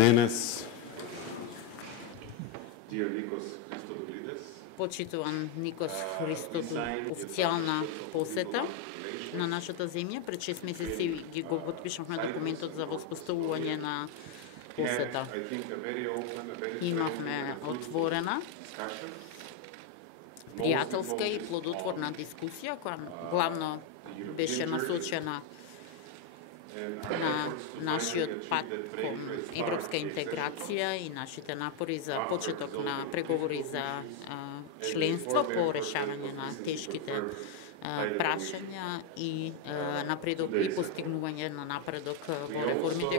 Денес, Почитуван Никос Христодул, официјална посета на нашата земја. Пред 6 месеци го подпишавме документот за воспоставување на посета. Имавме отворена, пријателска и плодотворна дискусија, која главно беше насочена на нашиот пат кон европска интеграција и нашите напори за почеток на преговори за членство по решавање на тешките прашања и напредок и постигнување на напредок во реформите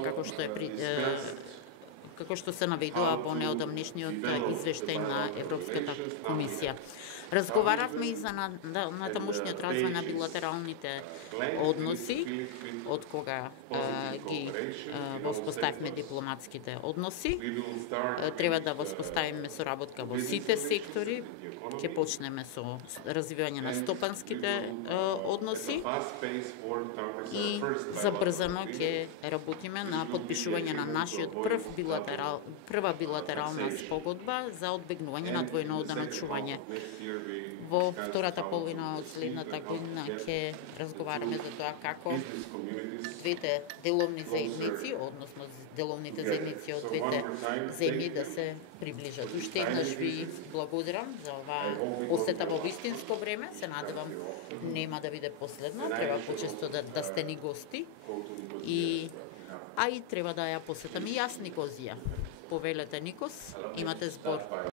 како што се наведува во неодамнешниот извештај на Европската комисија. Разговаравме и за натамошниот развој на билатералните односи, од кога ги воспоставивме дипломатските односи. Треба да воспоставиме соработка во сите сектори. Ќе почнеме со развивање на стопанските односи и забрзано ќе работиме на подпишување на нашиот прва билатерална спогодба за одбегнување на двојно оданачување. Во втората половина од следната година ќе разговараме за тоа како двете деловни заедници, односно деловните заедници од двете земји да се приближат. Уште еднаш ви благодарам за оваа посета во вистинско време. Се надевам нема да биде последна. Треба почесто да сте ни гости и треба да ја посетам и јас Никозија. Повелете Никос, имате збор.